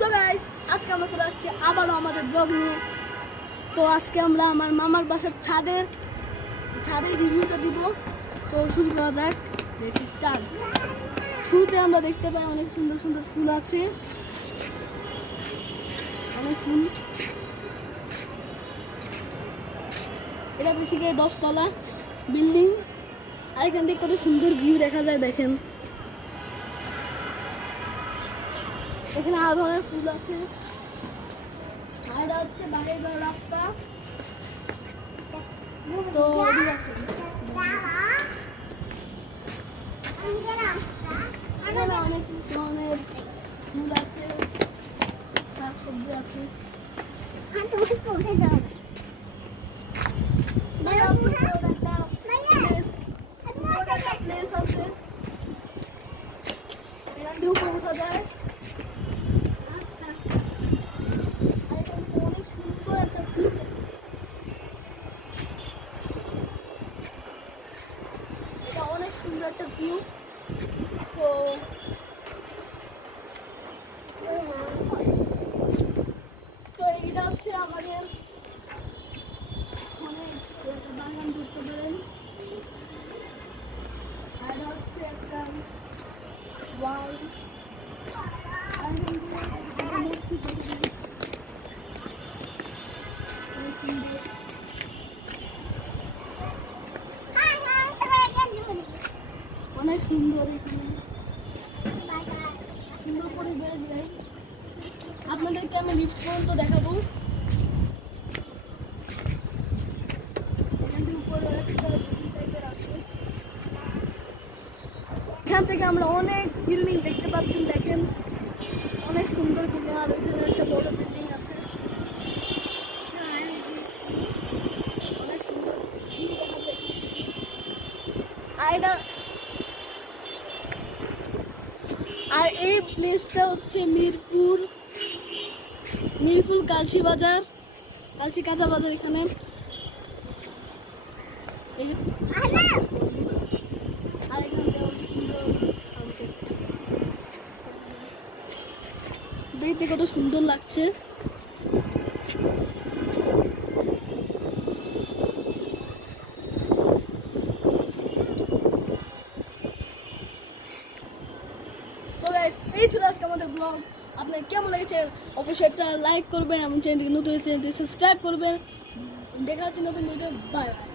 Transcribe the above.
So guys, আজকে আমরা চলে আসছি আবারও আমাদের ব্লগ নিয়ে। তো আজকে আমরা আমার মামার বাসার ছাদের রিভিউটা দিব। সো শুরু করা যাক, লেটস স্টার্ট। শুরুতে আমরা দেখতে পাই অনেক সুন্দর সুন্দর ফুল আছে, অনেক ফুল। এটা বেসিক্যালি 10 তলা বিল্ডিং, আর এখান থেকে কত সুন্দর ভিউ দেখা যায় দেখেন। এখানে আরো ধরনের ফুল আছে, আর এটা হচ্ছে বাইরে যাওয়ার রাস্তা। তো এখানে অনেক ধরনের ফুল আছে, শাকসবজি আছে। প্লেস আছে, এখান থেকে উপরে উঠা যায়। অনেক সুন্দর একটা ভিউ, এটা অনেক সুন্দর একটা ভিউ। সো এইটা হচ্ছে আমাদের অনেক একটা বাগান ধরতে পারেন। আর এটা হচ্ছে একটা ওয়াল, অনেক সুন্দর। এখানে সুন্দর পরিবেশ দেয়। আপনাদেরকে আমি লিফট পর্যন্ত দেখাবো। এখান থেকে আমরা অনেক বিল্ডিং দেখতে পাচ্ছেন, দেখেন অনেক সুন্দর বিল্ডিং। আর ওইখানে একটা বড় বিল্ডিং আছে, অনেক সুন্দর। আর এই প্লেসটা হচ্ছে মিরপুর কালসি বাজার, কালসি কাঁচা বাজার। এখানে আর দেখতে কত সুন্দর লাগছে। তো গাইস, এই ছিল আজকে আমাদের ব্লগ। আপনার কেমন লেগেছে অবশ্যই একটা লাইক করবেন এবং চ্যানেলটি নতুন চ্যানেলটি সাবস্ক্রাইব করবেন। দেখা হচ্ছে নতুন ভিডিও। Bye bye.